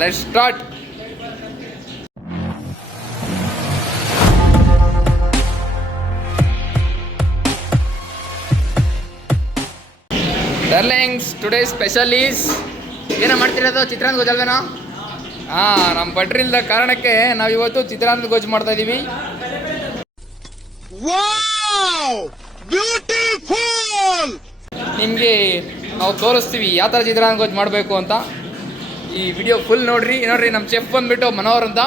Let's start. Darlings, today special is ಏನೋ ಮಾಡ್ತಿರೋದು ಚಿತ್ರಾನ್ನ ಗೊಜ್ಜಲ್ವೇನೋ? ನಮ್ಮ ಭಟ್ರಿಲ್ದ ಕಾರಣಕ್ಕೆ ನಾವು ಇವತ್ತು ಚಿತ್ರಾನ್ನದ ಗೊಜ್ಜು ಮಾಡ್ತಾ ಇದ್ದೀವಿ. ನಿಮಗೆ ನಾವು ತೋರಿಸ್ತೀವಿ ಯಾವ ಥರ ಚಿತ್ರಾನ್ನ ಗೊಜ್ಜು ಮಾಡಬೇಕು ಅಂತ. ಈ ವಿಡಿಯೋ ಫುಲ್ ನೋಡ್ರಿ. ನಮ್ಮ ಚೆಫ್ ಬಂದ್ಬಿಟ್ಟು ಮನೋಹರ್ ಅಂತ,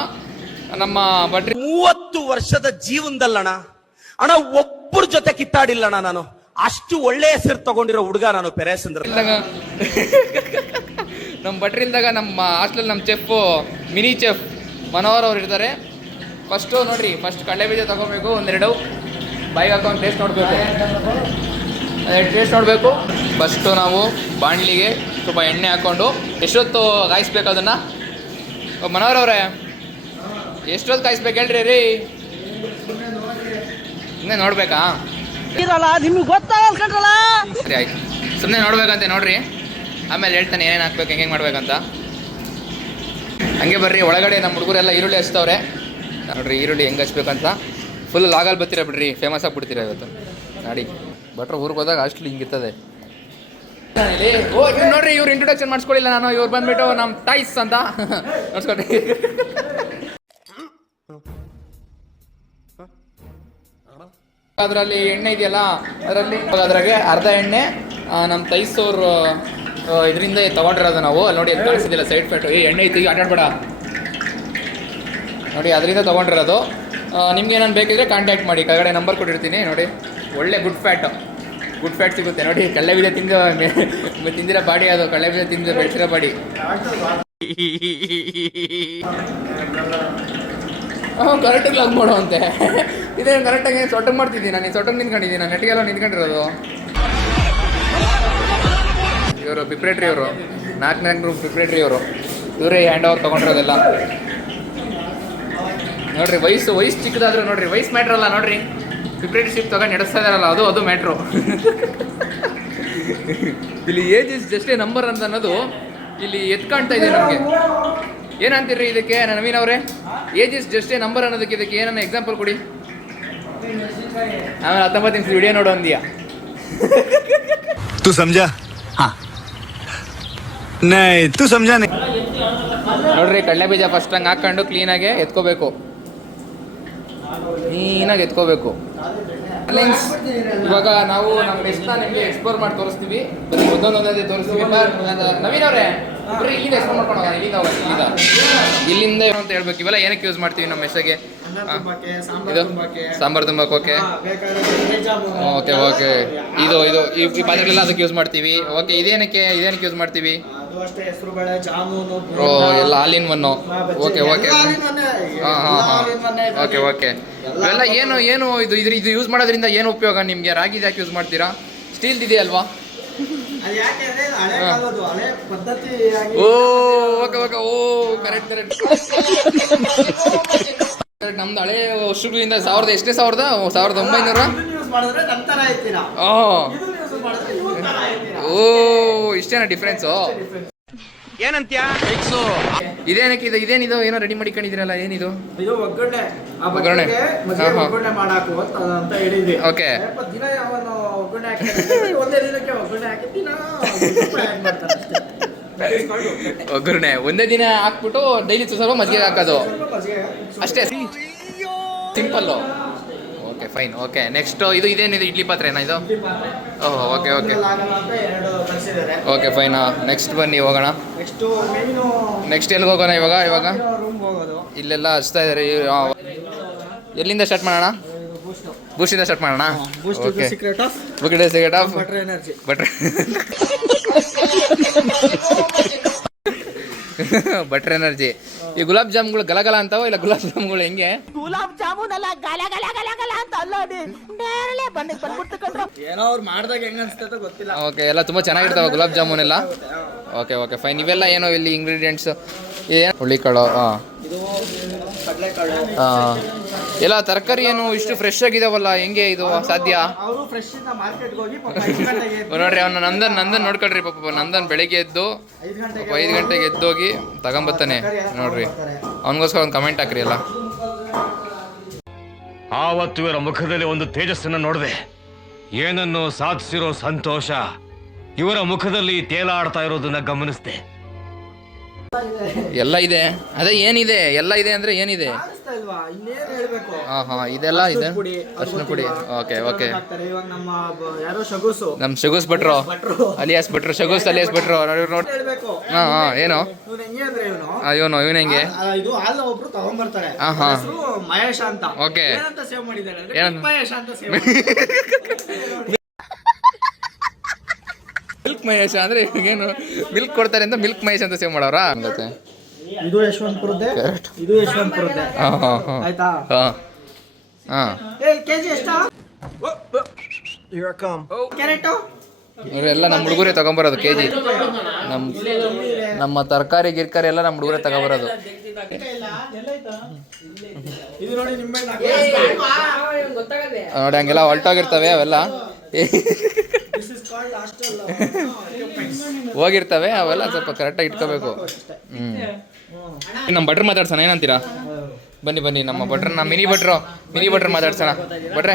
ನಮ್ಮ ಭಟ್ರಿ. 30 ವರ್ಷದ ಜೀವನದಲ್ಲಣ್ಣ ಒಬ್ಬರ ಜೊತೆ ಕಿತ್ತಾಡಿಲ್ಲಣ್ಣ ನಾನು. ಅಷ್ಟು ಒಳ್ಳೆ ಹೆಸರು ತಗೊಂಡಿರೋ ಹುಡುಗ ನಾನು ಪೆರೇಸ್ ಅಂದ್ರೆ. ನಮ್ಮ ಭಟ್ರಿಲ್ದಾಗ ನಮ್ಮ ಹಾಸ್ಟೆಲ್ ನಮ್ಮ ಚೆಫ್ ಮಿನಿ ಚೆಫ್ ಮನೋಹರ್ ಅವ್ರು ಇರ್ತಾರೆ. ಫಸ್ಟ್ ಕಡಲೆ ಬೀಜ ತಗೋಬೇಕು, ಒಂದೆರಡು ಬಾಯಿಗೆ ಹಾಕೊಂಡು ಟೇಸ್ಟ್ ನೋಡಬೇಕು. ಫಸ್ಟು ನಾವು ಬಾಣಲಿಗೆ ಸ್ವಲ್ಪ ಎಣ್ಣೆ ಹಾಕ್ಕೊಂಡು ಎಷ್ಟೊತ್ತು ಕಾಯಿಸ್ಬೇಕು ಅದನ್ನು? ಮನೋಹರ್ ಅವರೇ, ಎಷ್ಟೊತ್ತು ಕಾಯಿಸ್ಬೇಕು ಹೇಳ್ರಿ ರೀ? ಸುಮ್ಮನೆ ನೋಡ್ಬೇಕಾ? ನಿಮ್ಗೆ ಗೊತ್ತಾಗಲ್ಲ. ಸರಿ ಆಯ್ತು, ಸುಮ್ಮನೆ ನೋಡ್ಬೇಕಂತೆ ನೋಡ್ರಿ. ಆಮೇಲೆ ಹೇಳ್ತಾನೆ ಏನೇನು ಹಾಕ್ಬೇಕು, ಹೆಂಗೆ ಮಾಡ್ಬೇಕಂತ. ಹಂಗೆ ಬರ್ರಿ ಒಳಗಡೆ. ನಮ್ಮ ಹುಡುಗರೆಲ್ಲ ಈರುಳ್ಳಿ ಹಚ್ತವ್ರೆ ನೋಡ್ರಿ. ಈರುಳ್ಳಿ ಹೆಂಗೆ ಹಚ್ಬೇಕಂತ ಫುಲ್ ಲಾಗಲ್ಲಿ ಬರ್ತೀರಾ ಬಿಡ್ರಿ, ಫೇಮಸ್ ಆಗಿಬಿಡ್ತೀರಾ ಇವತ್ತು ನಾಡಿ. ಭಟ್ರು ಊರಿಗೆ ಹೋದಾಗ ಅಷ್ಟು ಹಿಂಗಿರ್ತದೆ. ನೋಡ್ರಿ, ಇವ್ರು ಇಂಟ್ರೊಡಕ್ಷನ್ ಮಾಡಿಸ್ಕೊಳ್ಳಿಲ್ಲ ನಾನು. ಇವ್ರು ಬಂದ್ಬಿಟ್ಟು ನಮ್ಮ ತಾಯ್ಸ್ ಅಂತ ನೋಡ್ಸ್ಕೊಳ್ರಿ. ಅದರಲ್ಲಿ ಎಣ್ಣೆ ಇದೆಯಲ್ಲ, ಅದ್ರಾಗೆ ಅರ್ಧ ಎಣ್ಣೆ ನಮ್ಮ ತೈಸೋರು ಇದರಿಂದ ತೊಗೊಂಡಿರೋದು ನಾವು. ಅಲ್ಲಿ ನೋಡಿ, ಅದು ಕಾಣಿಸಿದಿಲ್ಲ ಸೈಡ್ ಫ್ಯಾಟು. ಎಣ್ಣೆ ಐತಿ, ಆಟಾಡ್ಬೇಡ ನೋಡಿ. ಅದರಿಂದ ತೊಗೊಂಡಿರೋದು. ನಿಮ್ಗೆ ಏನಾರು ಬೇಕಿದ್ರೆ ಕಾಂಟ್ಯಾಕ್ಟ್ ಮಾಡಿ, ಕೆಳಗಡೆ ನಂಬರ್ ಕೊಟ್ಟಿರ್ತೀನಿ ನೋಡಿ. ಒಳ್ಳೆ ಗುಡ್ ಫ್ಯಾಟ್ ಸಿಗುತ್ತೆ ನೋಡಿ. ಕಡಲೆ ಬೀಜ ತಿಂದಿರೋ ಬಾಡಿ ಅದು. ಕಡಲೆ ಬೀಜ ತಿಂದು ಬೆಳೆಸಿರೋ ಬಾಡಿ. ಕರೆಕ್ಟಾಗಿ ಲಾಗ್ ಮಾಡುವಂತೆ. ಇದೇನು ಕರೆಕ್ಟಾಗಿ ಸೊಟ್ಟಗೆ ಮಾಡ್ತಿದ್ದೀನಿ ನಾನು. ಸೊಟ್ಟಗೆ ನಿಂತ್ಕೊಂಡಿದ್ದೀನಿ ನಾನು, ನೆಟ್ಟಿಗೆಲ್ಲ ನಿಂತ್ಕೊಂಡಿರೋದು. ಇವರು ಪಿಪ್ರೇಟ್ರಿ, ಇವರು 4 ರೂಮ್ ಪಿಪ್ರೇಟ್ರಿ. ಇವರೇ ಹ್ಯಾಂಡ್ ಓವರ್ ತೊಗೊಂಡಿರೋದೆಲ್ಲ ನೋಡ್ರಿ. ವಯಸ್ಸು ಚಿಕ್ಕದಾದ್ರೂ ನೋಡ್ರಿ, ವಯಸ್ಸು ಮ್ಯಾಟ್ರ್ ಅಲ್ಲ ನೋಡ್ರಿ. ಪಿಪ್ರೇಟರ್ಶಿಪ್ ತೊಗೊಂಡು ನಡೆಸ್ತಾ ಇದಾರಲ್ಲ, ಅದು ಮ್ಯಾಟ್ರು. ಇಲ್ಲಿ age is just A number ಅಂತ ಅನ್ನೋದು ಇಲ್ಲಿ ಎತ್ಕಾಣ್ತಾ ಇದೆ ನಮಗೆ. ಏನಂತೀರಿ ಇದಕ್ಕೆ ನವೀನ್ ಅವರೇ? Age is just A number ಅನ್ನೋದಕ್ಕೆ ಇದಕ್ಕೆ ಏನನ್ನ ಎಕ್ಸಾಂಪಲ್ ಕೊಡಿ. ಆಮೇಲೆ 19 ನಿಮಿಷ ವಿಡಿಯೋ ನೋಡೋ ಅಂದಿಯಾ? तू समझा? हाँ नहीं तू समझा नहीं. ನೋಡ್ರಿ, ಕಡಲೆ ಬೀಜ ಫಸ್ಟ್ ಹಂಗೆ ಹಾಕೊಂಡು ಕ್ಲೀನಾಗೆ ಎತ್ಕೋಬೇಕು. ಇವಾಗ ನಾವು ನಮ್ಮ ರೆಸ್ಟ್ನ ನಿಮಗೆ ಎಕ್ಸ್ಪ್ಲೋರ್ ಮಾಡಿ ತೋರಿಸ್ತೀವಿ. ಒಂದೊಂದೇ ತೋರಿಸ್ತೀವಿ. ನವೀನ್ ಅವರೇ, ಬರೀ ಇಲ್ಲಿಂದ ಎಕ್ಸ್ಪ್ಲೋರ್ ಮಾಡ್ಕೊಂಡು ಇಲ್ಲಿಂದ ಅಂತ ಹೇಳ್ಬೇಕು. ಇವೆಲ್ಲ ಏನಕ್ಕೆ ಯೂಸ್ ಮಾಡ್ತೀವಿ ನಮ್ಮ ಮೆಸ್ಸಿಗೆ? ಇದು ಸಾಂಬಾರು ತುಂಬಕ್ಕೆ. ಓಕೆ. ಇದು ಈ ಪಾತ್ರೆಗಳೆಲ್ಲ ಅದಕ್ಕೆ ಯೂಸ್ ಮಾಡ್ತೀವಿ. ಓಕೆ, ಇದೇನಕ್ಕೆ ಯೂಸ್ ಮಾಡ್ತೀವಿ? ಎಲ್ಲ ಆಲ್ ಇನ್ ಒನ್. ಓಕೆ. ಇವೆಲ್ಲ ಏನು ಇದು ಯೂಸ್ ಮಾಡೋದ್ರಿಂದ ಏನು ಉಪಯೋಗ ನಿಮಗೆ? ರಾಗಿದು ಯಾಕೆ ಯೂಸ್ ಮಾಡ್ತೀರಾ? ಸ್ಟೀಲ್ದು ಇದೆಯಲ್ವಾ? ಓಕೆ. ಕರೆಕ್ಟ್. ನಮ್ದು ಹಳೆ ವರ್ಷಗಳಿಂದ 1900 ಇಷ್ಟೇನಾ ಡಿಫ್ರೆನ್ಸು? ಏನಂತ್ಯಾ? ಇದೇನಕ್ಕೆ ಇದೇನಿದು? ಏನೋ ರೆಡಿ ಮಾಡಿಕೊಂಡಿದ್ದೀರಲ್ಲ, ಏನಿದು? ಒಗ್ಗರಣೆ. ಓಕೆ. ಒಗ್ಗರಣೆ ಒಂದೇ ದಿನ ಹಾಕ್ಬಿಟ್ಟು ಡೈಲಿ ಸ್ವಲ್ಪ ಮಜ್ಜಿಗೆ ಹಾಕೋದು ಅಷ್ಟೇ, simple. Okay, fine. Okay, next ಇದೇನಿದು? ಇಡ್ಲಿ ಪಾತ್ರೆನಾ ಇದು? Okay, fine. ನೆಕ್ಸ್ಟ್ ಬನ್ನಿ ಹೋಗೋಣ. ನೆಕ್ಸ್ಟ್ ಎಲ್ಲಿಗೆ ಹೋಗೋಣ ಇವಾಗ? ಇಲ್ಲೆಲ್ಲ ಹಚ್ತಾ ಇದ್ದಾರೆ. ಎಲ್ಲಿಂದ ಸ್ಟಾರ್ಟ್ ಮಾಡೋಣ? ಬೂಸ್ಟಿಂದ ಸ್ಟಾರ್ಟ್ ಮಾಡೋಣ. Okay, secret of butter energy. ಈ ಗುಲಾಬ್ ಜಾಮ್ಗಳು ಗಲಗಲ ಅಂತಾವ, ಇಲ್ಲ ಗುಲಾಬ್ ಜಾಮ್ಗಳು ಹೆಂಗೆ? ಗುಲಾಬ್ ಜಾಮೂನ್ ಅಲ್ಲ, ಗಲ ಅಂತ ಅಲ್ಲ. ಏನೋ ಅವ್ರು ಮಾಡಿದಾಗ ಹೆಂಗ ಅನ್ಸ್ತೈತೆ ಗೊತ್ತಿಲ್ಲ. ಓಕೆ, ಎಲ್ಲ ತುಂಬಾ ಚೆನ್ನಾಗಿರ್ತಾವ ಗುಲಾಬ್ ಜಾಮೂನ್ ಎಲ್ಲ. Okay, fine. ಇವೆಲ್ಲ ಏನೋ ಇಲ್ಲಿ ಇಂಗ್ರೀಡಿಯೆಂಟ್ಸ್? ಹುಳಿಕಾಳು. ಎಲ್ಲ ತರಕಾರಿ ಏನು ಇಷ್ಟು ಫ್ರೆಶ್ ಆಗಿದಾವಲ್ಲ, ಹೆಂಗೆ ಇದು ಸಾಧ್ಯ? ಅವರು ಫ್ರೆಶ್ ಇಂದ ಮಾರ್ಕೆಟ್ಗೆ ಹೋಗಿ ಪಾಪ 5 ಗಂಟೆಗೆ ನೋಡ್ರಿ ಅವ್ನ ನಂದನ್ ನೋಡ್ಕೊಳ್ರಿ ಪಾಪ. ನಂದನ್ ಬೆಳಿಗ್ಗೆ ಎದ್ದು 5 ಗಂಟೆಗೆ 5 ಗಂಟೆಗೆ ಎದ್ದೋಗಿ ತಗೊಂಬತ್ತಾನೆ ನೋಡ್ರಿ. ಅವನಿಗೋಸ್ಕರ ಒಂದು ಕಮೆಂಟ್ ಹಾಕ್ರಿ ಎಲ್ಲ. ಆವತ್ತು ಇವರ ಮುಖದಲ್ಲಿ ಒಂದು ತೇಜಸ್ಸನ್ನು ನೋಡಿದೆ. ಏನನ್ನು ಸಾಧಿಸಿರೋ ಸಂತೋಷ ಇವರ ಮುಖದಲ್ಲಿ ತೇಲಾಡ್ತಾ ಇರೋದನ್ನ ಗಮನಿಸಿದೆ. ಎಲ್ಲ ಇದೆ, ಅದೇ ಏನಿದೆ, ಎಲ್ಲ ಇದೆ ಅಂದ್ರೆ ಏನಿದೆ? ಕಾಣಿಸ್ತಾ ಇಲ್ವಾ? ಇನ್ನೇನು ಹೇಳ್ಬೇಕು? ಹಾ ಇದೆಲ್ಲ ಇದೆ. ಪುಡಿ, ಅರ್ಶಿನ ಪುಡಿ. ಓಕೆ ಹಾಕ್ತಾರೆ. ಇವಾಗ ನಮ್ಮ ಯಾರೋ ಶಗುಸು ನಮ್ ಶಗುಸ್ ಭಟ್ರು ಅಲಿಯಾಸ್ ಭಟ್ರು, ಶಗುಸ್ ಅಲಿಯಾಸ್ ಭಟ್ರು ನೋಡಿ. ಹೇಳ್ಬೇಕು. ಹಾ ಏನು ಇವ್ನು ಹೆಂಗೆ ಅಂದ್ರೆ ಇವನ್ ಹೆಂಗೆ? ಇದು ಹಾಲ್ ಒಬ್ರು ತಗೊಂಡ್ಬರ್ತಾರೆ. ಹಾ. ಹೆಸರು ಮಹೇಶ ಅಂತ. ಓಕೆ. ಏನಂತ ಸೇವ್ ಮಾಡಿದ್ದಾರೆ ಅಂದ್ರೆ ಏನಂತ? ಮಹೇಶ ಅಂತ ಸೇವ್ ಮಿಲ್ಕ್ ಮಹೇಶ ಅಂದ್ರೆ ಏನು? ಮಿಲ್ಕ್ ಕೊಡ್ತಾರೆ ಅಂತ ಮಿಲ್ಕ್ ಮಹೇಶ್ ಅಂತ ಸೇವ್ ಮಾಡವ್ರ? ಇದು ಯಶವಂತಪುರದ್ದೇ, ಇದು ಯಶವಂತಪುರದ್ದೇ. ಆಯ್ತಾ? ಕೆಜಿ ಎಷ್ಟಾ? ಕ್ಯಾರೆಟು ಎಲ್ಲ ನಮ್ಮ ಹುಡುಗರೇ ತಗೊಂಬರೋದು ಕೆಜಿ. ನಮ್ಮ ತರಕಾರಿ ಗಿರ್ಕಾರಿ ಎಲ್ಲ ನಮ್ಮ ಹುಡುಗರೇ ತಗೊಂಬರೋದು. ಇದು ನೋಡಿ ನಿಂಬೆ ನೋಡಿ ಹಂಗೆಲ್ಲ ಹೊಲ್ಟೋಗಿರ್ತವೆ ಅವೆಲ್ಲ. ಹೋಗಿರ್ತವೆ ಅವೆಲ್ಲ ಸ್ವಲ್ಪ ಕರೆಕ್ಟಾಗಿ ಇಟ್ಕೋಬೇಕು. ನಮ್ಮ ಭಟ್ರು ಮಾತಾಡ್ಸೋಣ, ಏನಂತೀರಾ? ಬನ್ನಿ ನಮ್ಮ ಭಟ್ರನ್ನ, ಮಿನಿ ಭಟ್ರು ಮಾತಾಡ್ಸೋಣ. ಭಟ್ರೆ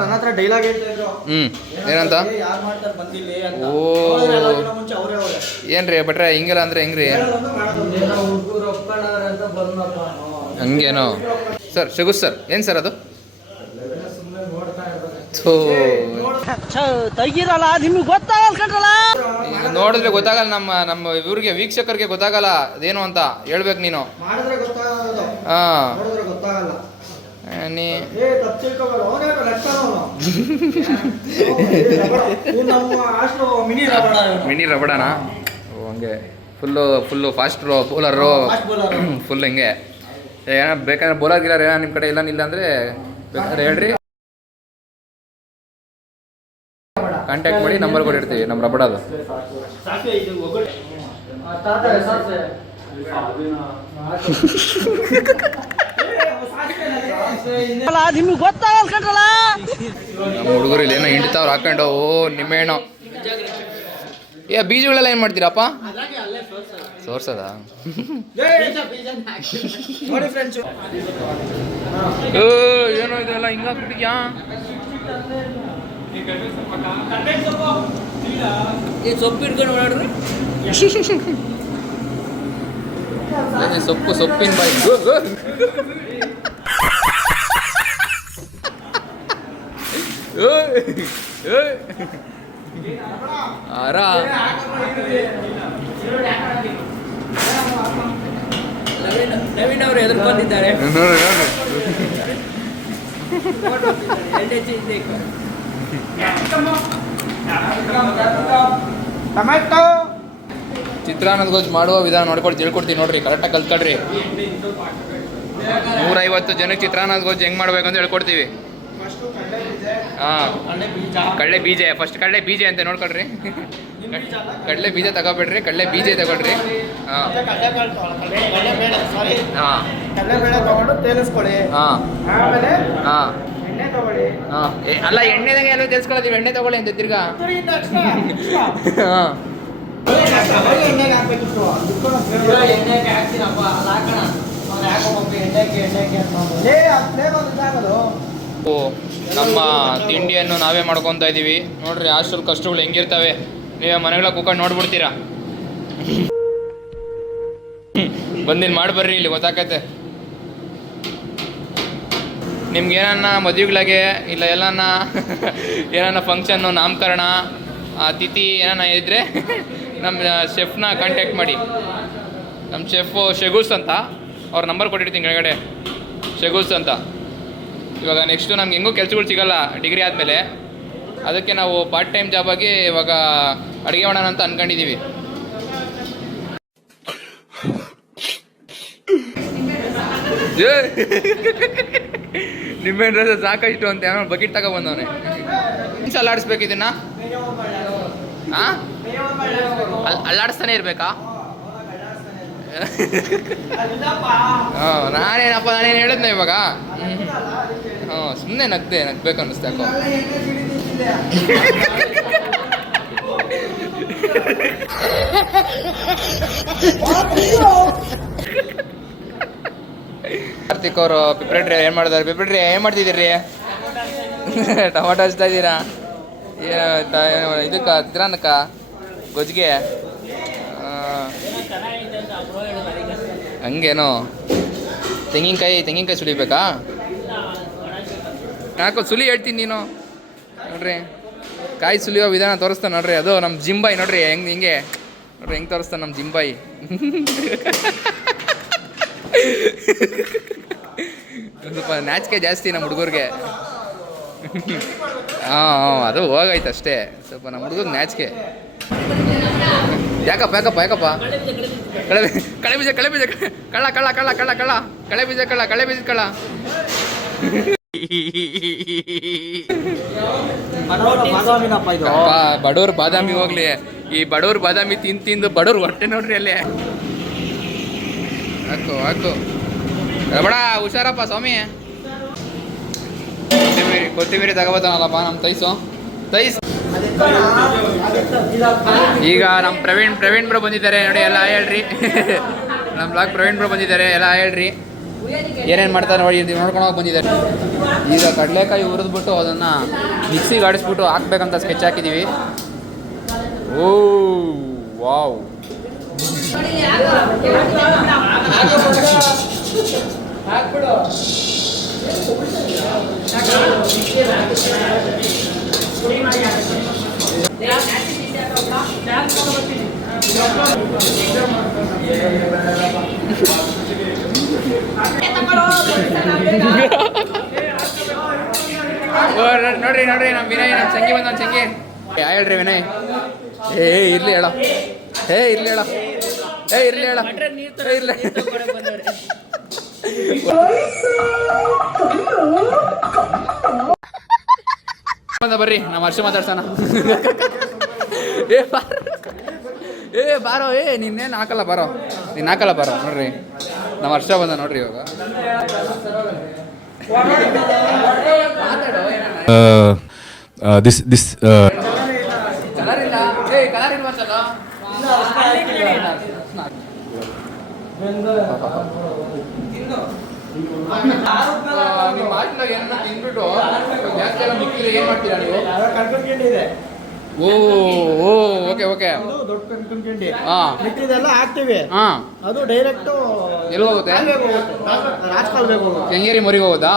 ನನ್ನ ಹತ್ರ ಡೈಲಾಗ್ ಹೇಳ್ತಾ ಇದ್ರು. ಏನಂತ? ಯಾರು ಮಾಡ್ತಾರೆ ಬಂದಿಲ್ಲ ಅಂತ. ಓ ಮುಂಚೆ ಅವರೇ ಏನ್ರಿ ಭಟ್ರೆ ಹಿಂಗೆಲ್ಲ ಅಂದ್ರೆ ಹೆಂಗ್ರಿ? ಹಂಗೇನೋ ಸರ್. ಶಗುಸ್ ಸರ್ ಏನು ಸರ್ ಅದು? ತೆಗೀರಲ್ಲ, ನಿಮ್ಗೆ ಗೊತ್ತಾಗಲ್ಲ ಕಣ್ರಲ್ಲ. ನೋಡಿದ್ರೆ ಗೊತ್ತಾಗಲ್ಲ, ನಮ್ಮ ಇವ್ರಿಗೆ ವೀಕ್ಷಕರಿಗೆ ಗೊತ್ತಾಗಲ್ಲ ಅದೇನು ಅಂತ ಹೇಳ್ಬೇಕು ನೀನು. ಮಾಡಿದ್ರೆ ಗೊತ್ತಾಗೋದು, ಹಾ ನೋಡಿದ್ರೆ ಗೊತ್ತಾಗಲ್ಲ. ನೀ ತಪ್ಪು ತಿಳ್ಕೊಬಾರ್ದು. ಅವನೇ ಲಟ್ಟಾನ ಅವನು. ನಮ್ಮ ಹಾಸ್ಟೆಲ್ ಮಿನಿ ರಬಡನ ಹಂಗೆ ಫುಲ್ಲು ಫಾಸ್ಟ್ ಬೌಲರು, ಫುಲ್ ಹಿಂಗೆ. ಏನೋ ಬೇಕಾದ್ರೆ ಬೌಲರ್ ಗಿಲ್ಲರ್ ಏನೋ ನಿಮ್ಮ ಕಡೆ ಇಲ್ಲ ಅಂದರೆ ಬೇಕಾದ್ರೆ ಹೇಳ್ರಿ, ಕಾಂಟ್ಯಾಕ್ಟ್ ಮಾಡಿ, ನಂಬರ್ ಕೊಟ್ಟಿರ್ತೀವಿ ನಮ್ಮ ರಬಡದು. ನಿಮ್ಗೆ ಗೊತ್ತಾಗಲ್ಲ ಕಣ್ರಲ್ಲ. ನಮ್ಮ ಹುಡುಗರು ಇಲ್ಲಿ ಏನೋ ಹಿಂಡ್ತಾವ್ರು ಹಾಕೊಂಡು. ಓ ನಿಮ್ಮೇಣೋ ಬೀಜಗಳೆಲ್ಲ ಏನು ಮಾಡ್ತೀರಪ್ಪ? ಸೋರ್ಸದ? ನೋಡಿ ಫ್ರೆಂಡ್ಸ್, ಏನೋ ಇದೆಲ್ಲ ಹಿಂಗಾಗ್ಬಿಟ್ಟಿದ್ಯಾ? ಸೊಪ್ಪು ಇಟ್ಕೊಂಡು ಓಡಾಡ್ರಿ. ಸೊಪ್ಪಿನ ಬಾಯಿ. ಆರಾ ನವೀನ್ ಅವರು ಎದುರ್ಕೊಂಡಿದ್ದಾರೆ. ಟೊಮೆಟೊ ಚಿತ್ರಾನ್ನದ ಗೊಜ್ಜು ಮಾಡುವ ವಿಧಾನ ನೋಡ್ಕೊಂಡು ತಿಳ್ಕೊಡ್ತೀನಿ ನೋಡ್ರಿ, ಕರೆಕ್ಟಾಗಿ ಕಲ್ತ್ಕೊಳ್ರಿ. 150 ಜನಕ್ಕೆ ಚಿತ್ರಾನ್ನದ ಗೊಜ್ಜು ಹೆಂಗೆ ಮಾಡ್ಬೇಕು ಅಂತ ಹೇಳ್ಕೊಡ್ತೀವಿ. ಹಾಂ, ಕಡಲೆ ಬೀಜ ಫಸ್ಟ್, ಕಡಲೆ ಬೀಜ ಅಂತ ನೋಡ್ಕೊಳ್ರಿ. ಕಡಲೆ ಬೀಜ ತಗೋಬೇಡ್ರಿ, ಕಡಲೆ ಬೀಜ ತಗೊಳ್ರಿ. ಹಾಂ ಹಾಂ ಕಡಲೆಬೇಳೆ ತಗೊಂಡು ತೇಲಿಸ್ಕೊಳ್ಳಿ. ಹಾಂ ಆಮೇಲೆ ಹಾಂ ಎಣ್ಣೆ ತಗೊಳ್ಳಿ. ಹಾಂ ಅಲ್ಲ, ಎಣ್ಣೆದಾಗೆ ಎಲ್ಲ ತಿಳಿಸ್ಕೊಳ್ಳೋದು, ಎಣ್ಣೆ ತಗೊಳ್ಳಿ ಅಂತ ತಿರ್ಗಾ. ಹಾಂ ಎಣ್ಣೆಗೆ ಹಾಕ್ಬೇಕಿತ್ತು. ಎಣ್ಣೆಗೆ ಹಾಕ್ತೀನಪ್ಪ, ಅಲ್ಲಿ ಹಾಕೋಣ. ಅವ್ನು ಹಾಕೋಬೇಕು ಎಣ್ಣೆಗೆ ಅಂತ ಇದಾಗೋದು. ನಮ್ಮ ತಿಂಡಿಯನ್ನು ನಾವೇ ಮಾಡ್ಕೊತಾ ಇದ್ದೀವಿ ನೋಡ್ರಿ. ಹಾಸ್ಟೆಲ್ ಕಷ್ಟಗಳು ಹೆಂಗಿರ್ತವೆ ನೀವೇ ಮನೆಗಳ ಕೂತ್ಕೊಂಡು ನೋಡ್ಬಿಡ್ತೀರಾ. ಬಂದಿನ ಮಾಡ್ಬರ್ರಿ, ಇಲ್ಲಿ ಗೊತ್ತಾಕೈತೆ ನಿಮ್ಗೆ. ಏನನ್ನ ಮದುವೆಗಳಿಗೆ ಇಲ್ಲ ಏನನ್ನ ಫಂಕ್ಷನ್ನು, ನಾಮಕರಣ, ತಿಥಿ ಏನನ್ನ ಇದ್ದರೆ ನಮ್ಮ ಶೆಫ್ನ ಕಾಂಟ್ಯಾಕ್ಟ್ ಮಾಡಿ. ನಮ್ಮ ಶೆಫು ಶಗುಸ್ ಅಂತ, ಅವ್ರ ನಂಬರ್ ಕೊಟ್ಟಿರ್ತೀನಿ ಕೆಳಗಡೆ, ಶಗುಸ್ ಅಂತ. ಇವಾಗ ನೆಕ್ಸ್ಟು ನಮ್ಗೆ ಹೆಂಗೂ ಕೆಲಸಗಳು ಸಿಗೋಲ್ಲ ಡಿಗ್ರಿ ಆದಮೇಲೆ, ಅದಕ್ಕೆ ನಾವು ಪಾರ್ಟ್ ಟೈಮ್ ಜಾಬಾಗಿ ಇವಾಗ ಅಡುಗೆ ಮಾಡೋಣ ಅಂತ ಅಂದ್ಕೊಂಡಿದ್ದೀವಿ. ನಿಂಬೆ ಡ್ರೆಸ್ ಸಾಕಷ್ಟು ಅಂತ ಏನೋ ಬಕೆಟ್ ತಗೊಬಂದವನೆ. ಅಲ್ಲಾಡಿಸ್ಬೇಕು ಇದನ್ನ? ಹಾಂ, ಅಲ್ಲಾಡಿಸ್ತಾನೆ ಇರಬೇಕಾ? ಹಾಂ ನಾನೇನು ಹೇಳಿದ್ನ ಇವಾಗ ಹಾಂ ಸುಮ್ಮನೆ ನಗ್ಬೇಕು ಅನ್ನಿಸ್ತು ಯಾಕೋ ಕಾರ್ತಿಕ್ ಅವರು ಪಿಪ್ರೆಟ್ರಿ ಏನು ಮಾಡಿದಾರೆ? ಪಿಪ್ರೆಟ್ರಿ ಏನು ಮಾಡ್ತಿದ್ದೀರಿ? ಟೊಮಾಟೊ ಹಚ್ತಾ ಇದ್ದೀರಾ? ಇದಕ್ಕೆ ತಿರಾನಕ್ಕ ಗೊಜ್ಜಿಗೆ ಹಂಗೇನೋ ತೆಂಗಿನಕಾಯಿ ಸುಲಿಬೇಕಾ? ಯಾಕೋ ಸುಲಿ ಹೇಳ್ತೀನಿ ನೀನು ನೋಡ್ರಿ. ಕಾಯಿ ಸುಲಿಯೋ ವಿಧಾನ ತೋರಿಸ್ತಾನೆ ನೋಡ್ರಿ. ಅದು ನಮ್ಮ ಜಿಂಬಾಯಿ ನೋಡ್ರಿ ಹಿಂಗೆ ನೋಡ್ರಿ ಹೆಂಗೆ ತೋರಿಸ್ತಾನೆ ನಮ್ಮ ಜಿಂಬಾಯಿ. ಸ್ವಲ್ಪ ನಾಚಿಕೆ ಜಾಸ್ತಿ ನಮ್ಮ ಹುಡುಗರಿಗೆ. ಹಾಂ ಅದು ಹೋಗಾಯ್ತು ಅಷ್ಟೇ. ಸ್ವಲ್ಪ ನಮ್ಮ ಹುಡುಗರಿಗೆ ನಾಚಿಕೆ. ಯಾಕಪ್ಪ ಕಳೆ ಬೀಜ ಕಳ್ಳ ಕಳೆ ಬೀಜ ಕಳ್ಳ ಬಡವ್ರ ಬಾದಾಮಿ ಹೋಗ್ಲಿ. ಈ ಬಡವ್ರ ಬಾದಾಮಿ ತಿಂದು ಬಡವ್ರ ಹೊಟ್ಟೆ ನೋಡ್ರಿ ಅಲ್ಲೇ. ಹಾಕು ಬಡ ಹುಷಾರಪ್ಪ ಸ್ವಾಮಿ. ಕೊತ್ತಿಮೀರಿ ತಗೋಬೋದನಲ್ಲಪ್ಪ ನಮ್ಮ ತೈಸ್. ಈಗ ನಮ್ಮ ಪ್ರವೀಣ್ ಬ್ರೋ ಬಂದಿದ್ದಾರೆ ನೋಡಿ. ಎಲ್ಲ ಹೇಳ್ರಿ. ನಮ್ಮ ಬ್ಲಾಗ್ ಪ್ರವೀಣ್ ಬ್ರೋ ಬಂದಿದ್ದಾರೆ. ಎಲ್ಲ ಹೇಳ್ರಿ ಏನೇನು ಮಾಡ್ತಾರೆ ನೋಡಿ. ನೋಡ್ಕೊಂಡು ಹೋಗಿ ಬಂದಿದ್ದಾರೆ. ಈಗ ಕಡಲೆಕಾಯಿ ಹುರಿದ್ಬಿಟ್ಟು ಅದನ್ನು ಮಿಕ್ಸಿಗೆ ಆಡಿಸ್ಬಿಟ್ಟು ಹಾಕ್ಬೇಕಂತ ಸ್ಕೆಚ್ ಹಾಕಿದ್ದೀವಿ. ಓ ವಾವ್. ನೋಡ್ರಿ ನಮ್ಮ ವಿನಯ್, ನಮ್ಮ ಸಂಗಿ ಬಂದ. ನಮ್ಮ ಸಂಗಿ ಹೇಳ್ರಿ ವಿನಯ್. ಇರ್ಲಿ ಹೇಳ. ಬರ್ರಿ ನಮ್ಮ ಹರ್ಷ ಮಾತಾಡ್ಸೋಣ. ಬಾರೋ ನಿನ್ನೇನು ಹಾಕಲ್ಲ ಬಾರೋ. ನೀನು ಹಾಕಲ್ಲ ಬಾರೋ. ನೋಡ್ರಿ ನಮ್ಮ ಹರ್ಷ ಬಂದ ನೋಡ್ರಿ ಇವಾಗ. ಕಲರ್ ಇಲ್ಲ ಇಲ್ವಂತಲ್ಲ. ನಿಮ್ಮ ಹಾಸ್ಟೆಲ್ನಾಗ ಏನಾರ ತಿಂದ್ಬಿಟ್ಟು ಜಾಸ್ತಿ ಎಲ್ಲ ಮಿಕ್ಕಿದ್ರೆ ಏನು ಮಾಡ್ತೀರಾ ನೀವು? ಓಕೆ ದೊಡ್ಡ ಕನ್ಕಂಡಿ ಹಾಂ ಮಿಕ್ಕಿದೆಲ್ಲ ಹಾಕ್ತೀವಿ. ಹಾಂ ಅದು ಡೈರೆಕ್ಟು ಎಲ್ಲಿ ಹೋಗುತ್ತೆ? ರಾಜಕಾಲ್ಬೇಕು. ಕೆಂಗೇರಿ ಮರಿಗೆ ಹೋಗೋದಾ?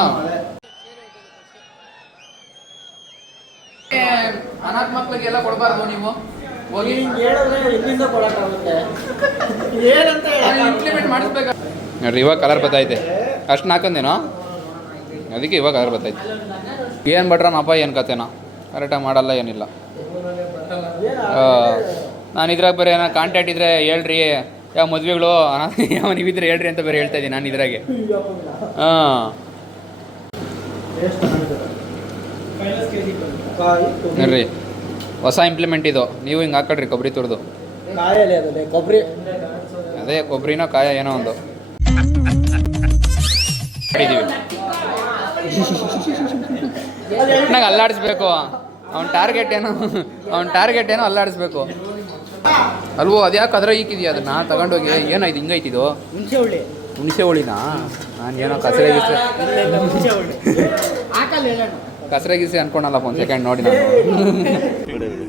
ಅನಾಥ ಮಕ್ಳಿಗೆಲ್ಲ ಕೊಡಬಾರ್ದು ನೀವು ಹೋಗಿ ಹೇಳಿದ್ರೆ ಎಲ್ಲಿಂದ ಕೊಡಕ್ಕಾಗುತ್ತೆ? ಏನಂತ ಇಂಪ್ಲಿಮೆಂಟ್ ಮಾಡಿಸ್ಬೇಕು ನೋಡ್ರಿ. ಇವಾಗ ಕಲರ್ ಬರ್ತೈತೆ. ಅಷ್ಟು ಹಾಕಂದೇನೋ ಅದಕ್ಕೆ ಇವಾಗ ಕಲರ್ ಬರ್ತೈತೆ. ಏನು ಬಟ್ರನಪ್ಪ ಏನು ಕತೆನೋ ಕರೆಕ್ಟಾಗಿ ಮಾಡಲ್ಲ ಏನಿಲ್ಲ. ನಾನು ಇದ್ರಾಗ ಬೇರೆ ಏನೋ ಕಾಂಟ್ಯಾಕ್ಟ್ ಇದ್ದರೆ ಹೇಳ್ರಿ. ಯಾವ ಮದುವೆಗಳು ಯಾವ ನೀವಿದ್ರೆ ಹೇಳ್ರಿ ಅಂತ ಬೇರೆ ಹೇಳ್ತಾ ಇದ್ದೀನಿ ನಾನು ಇದ್ರಾಗೆ. ಹಾಂ ನೋಡ್ರಿ ಹೊಸ ಇಂಪ್ಲಿಮೆಂಟ್ ಇದು. ನೀವು ಹಿಂಗೆ ಹಾಕೊಳ್ರಿ ಕೊಬ್ಬರಿ ತುರಿದು. ಅದೇ ಕೊಬ್ಬರಿನೋ ಕಾಯ ಏನೋ ಒಂದು ನಂಗೆ ಅಲ್ಲಾಡಿಸ್ಬೇಕು. ಅವ್ನ ಟಾರ್ಗೆಟ್ ಏನೋ ಅಲ್ಲಾಡಿಸ್ಬೇಕು ಅಲ್ವೋ. ಅದ್ಯಾಕೆ ಅದ್ರ ಈಕಿದೆಯಾ? ಅದನ್ನ ತಗೊಂಡೋಗಿ ಏನಾಯ್ತು ಹಿಂಗೈತಿದು? ಹುಣಸೆ ಹುಳಿನಾ? ನಾನು ಏನೋ ಕಸರೆ ಗಿಸೆ ಅನ್ಕೊಂಡಲ್ಲಪ್ಪ ಒಂದು ಸೆಕೆಂಡ್ ನೋಡಿ ನಾನು.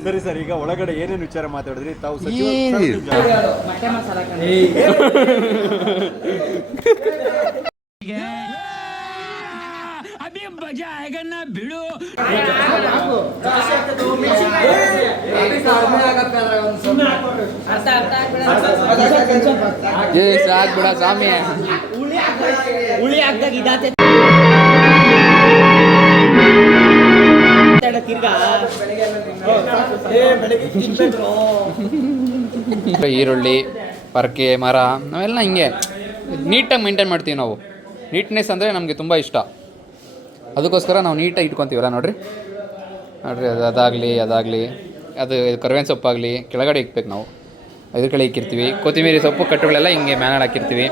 ಸರಿ ಸರ್, ಈಗ ಒಳಗಡೆ ಏನೇನು ವಿಚಾರ ಮಾತಾಡಿದ್ರಿ ತಾವು? ಸಾಕ್ ಬಿಡ ಸ್ವಾಮಿ. ಹುಳಿ ಹಾಕ್ದಾಗ ಇದಾತೆ ಈರುಳ್ಳಿ, ಪರ್ಕೆ, ಮರ ನಾವೆಲ್ಲ ಹಿಂಗೆ ನೀಟಾಗಿ ಮೇಂಟೈನ್ ಮಾಡ್ತೀವಿ ನಾವು. ನೀಟ್ನೆಸ್ ಅಂದರೆ ನಮಗೆ ತುಂಬ ಇಷ್ಟ. ಅದಕ್ಕೋಸ್ಕರ ನಾವು ನೀಟಾಗಿ ಇಟ್ಕೊತೀವಲ್ಲ ನೋಡ್ರಿ. ಅದು ಕರ್ಬೇವಿನ ಸೊಪ್ಪಾಗಲಿ ಕೆಳಗಡೆ ಇಕ್ಬೇಕು ನಾವು. ಇದ್ರ ಕಡೆ ಇಕ್ಕಿರ್ತೀವಿ. ಕೊತ್ತಂಬರಿ ಸೊಪ್ಪು ಕಟ್ಟುಗಳೆಲ್ಲ ಹಿಂಗೆ ಮ್ಯಾನಲ್ ಹಾಕಿರ್ತೀವಿ.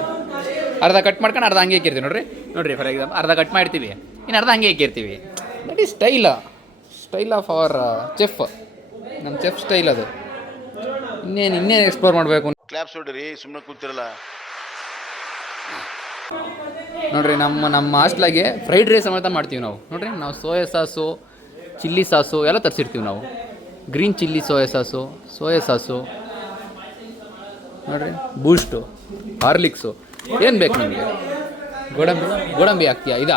ಅರ್ಧ ಕಟ್ ಮಾಡ್ಕೊಂಡು ಅರ್ಧ ಹಂಗೆ ಇಕ್ಕಿರ್ತೀವಿ. ನೋಡಿರಿ ಫಾರ್ ಎಕ್ಸಾಂಪಲ್ ಅರ್ಧ ಕಟ್ ಮಾಡಿರ್ತೀವಿ, ಇನ್ನು ಅರ್ಧ ಹಂಗೆ ಇಕ್ಕಿರ್ತೀವಿ. That is style of our chef. ನಮ್ಮ ಚೆಫ್ ಸ್ಟೈಲ್ ಅದು. ಇನ್ನೇನು ಎಕ್ಸ್ಪ್ಲೋರ್ ಮಾಡಬೇಕು. ಕ್ಲಾಪ್ಸ್ ಹೊಡ್ರಿ, ಸುಮ್ಮನೆ ಕೂತಿರಲ್ಲ. ನೋಡಿರಿ ನಮ್ಮ ಹಾಸ್ಟ್ಲಾಗೆ ಫ್ರೈಡ್ ರೈಸ್ ಸಮೇತ ಮಾಡ್ತೀವಿ ನಾವು. ನೋಡಿರಿ ನಾವು ಸೋಯಾ ಸಾಸು, ಚಿಲ್ಲಿ ಸಾಸು ಎಲ್ಲ ತರಿಸಿರ್ತೀವಿ ನಾವು. ಗ್ರೀನ್ ಚಿಲ್ಲಿ ಸೋಯಾ ಸಾಸು ನೋಡಿರಿ, ಬೂಸ್ಟು, ಹಾರ್ಲಿಕ್ಸು, ಏನು ಬೇಕು ನಮಗೆ. ಗೋಡಂಬಿ ಹಾಕ್ತೀಯಾ? ಇದಾ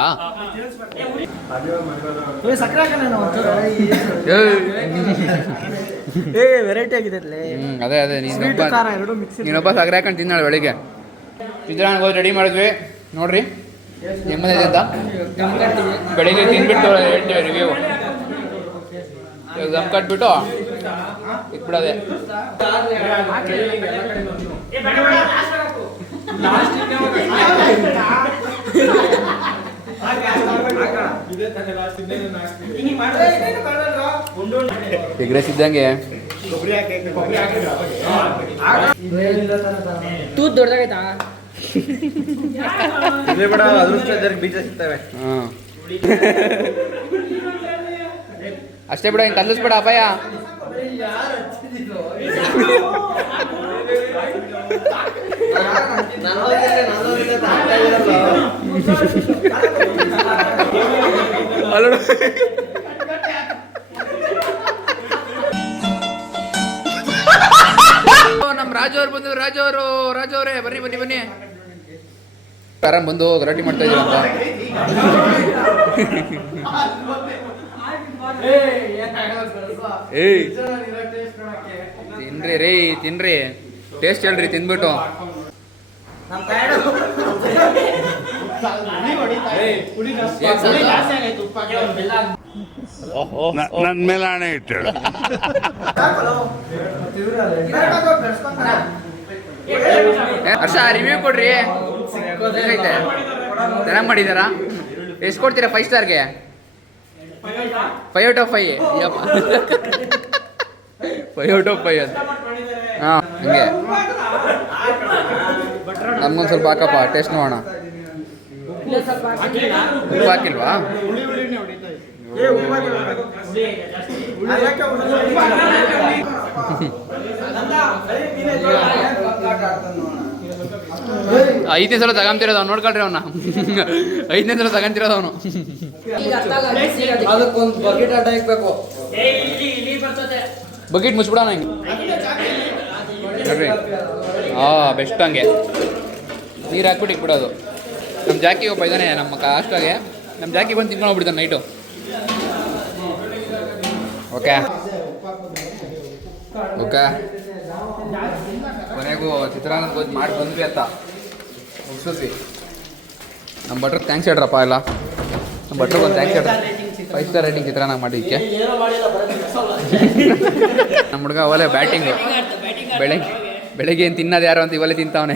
ಸಕ್ಕರೆ ಹಾಕೋಣ ವೆರೈಟಿ ಆಗಿದೆ. ಅದೇ ನೀನೊಬ್ಬ ಸಕ್ಕರೆ ಹಾಕೊಂಡು ತಿನ್ನಾಳೆ ಬೆಳಿಗ್ಗೆ. ಚಿತ್ರಾನ್ನ ಹೋಗಿ ರೆಡಿ ಮಾಡಿದ್ವಿ ನೋಡ್ರಿ, ನೆಮ್ಮದಿ ಅಂತ. ಬೆಳಿಗ್ಗೆ ತಿಂದ್ಬಿಟ್ಟು ಹೇಳ್ತೀವಿ ರಿವ್ಯೂ. ದಮ್ ಕಟ್ಬಿಟ್ಟು ಇಟ್ಬಿಡೋದೆ. ಎಗ್ ರೈಸ್ ಇದ್ದಂಗೆ ತೂತ್ ದೊಡ್ಡದಾಗೈತಾ? ಬೀಜ ಸಿಗ್ತವೆ. ಹಾಂ ಅಷ್ಟೇ ಬಿಡ, ಹಿಂಗೆ ಕಲಿಸ್ಬೇಡ ಅಪಾಯ. ನಮ್ಮ ರಾಜು ಅವ್ರು ಬಂದು, ರಾಜು ಅವರೇ ಬನ್ನಿ. ಆರಾಮ್ ಬಂದು ಗಲಾಟೆ ಮಾಡ್ತಾ ಇದ್ದೀರಂತ. ಏಯ್ ತಿನ್ರಿ ಟೇಸ್ಟ್ ಹೇಳ್ರಿ ತಿಂದ್ಬಿಟ್ಟು. ನನ್ನ ಮೇಲೆ ಹಣೆ ಇಟ್ಟಳು. ಹರ್ಷ ರಿವ್ಯೂ ಕೊಡ್ರಿ. ಚೆನ್ನಾಗಿ ಮಾಡಿದಾರಾ? ಎಷ್ಟು ಕೊಡ್ತೀರಾ 5 ಸ್ಟಾರ್ಗೆ? 5 out of 5. 5 out of 5 ಅಂತ. ಹಾಂ ಹಂಗೆ ನಮ್ಗೊಂದು ಸ್ವಲ್ಪ ಹಾಕಪ್ಪ, ಟೇಸ್ಟ್ ನೋಡೋಣ. ಉಪ್ಪು ಹಾಕಿಲ್ವಾ? ಐದನೇ ಸಲ ತಗೊಂತಿರೋದು ಅವ್ನು, ನೋಡ್ಕೊಳ್ರಿ ಅವನ್ನ. 5ನೇ ಸಲ ತಗೊಂತಿರೋದು ಅವನು. ಅದಕ್ಕೊಂದು ಬಕೆಟ್ ಆಟ ಹಾಕ್ಬೇಕು. ಬಕೆಟ್ ಮುಚ್ಬಿಡೋಣ ಹಿಂಗೆ ನೋಡ್ರಿ. ಬೆಸ್ಟ್ ಹಂಗೆ ನೀರು ಹಾಕ್ಬಿಟ್ಟು ಇಕ್ಬಿಡೋದು. ನಮ್ಮ ಜಾಕಿ ಒಬ್ಬ ಇದ್ದಾನೆ ನಮ್ಮ ಹಾಸ್ಟೆಲ್ಗೆ. ನಮ್ಮ ಜಾಕಿ ಬಂದು ತಿನ್ಕೊಂಡು ಹೋಗ್ಬಿಡ್ತಾನೆ ನೈಟು. ಓಕೆ ಕೊನೆಗೂ ಚಿತ್ರಾನ್ನ ಮಾಡಿ ಬಂದ್ವಿ ಅಂತ ಮುಗಿಸಿದ್ವಿ. ನಮ್ಮ ಭಟ್ರಿಗೆ ಥ್ಯಾಂಕ್ಸ್ ಹೇಳ್ರಪ್ಪ ಎಲ್ಲ. ನಮ್ಮ ಭಟ್ರಿಗೆ ಒಂದು ಥ್ಯಾಂಕ್ಸ್ ಹೇಳ್ರಿ. 5 ಸ್ಟಾರ್ ರೇಟಿಂಗ್ ಚಿತ್ರಾನ್ನ ಮಾಡಿದ್ದಕ್ಕೆ. ನಮ್ಮ ಹುಡುಗ ಒಲೆ ಬ್ಯಾಟಿಂಗು. ಬೆಳಗ್ಗೆ ಏನು ತಿನ್ನೋದು ಯಾರು ಅಂತ ಇವಲ್ಲೇ ತಿಂತಾವನೆ.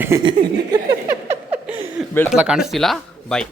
ಬೆಳಗ್ಲ ಕಾಣಿಸ್ತಿಲ್ಲ. ಬಾಯ್.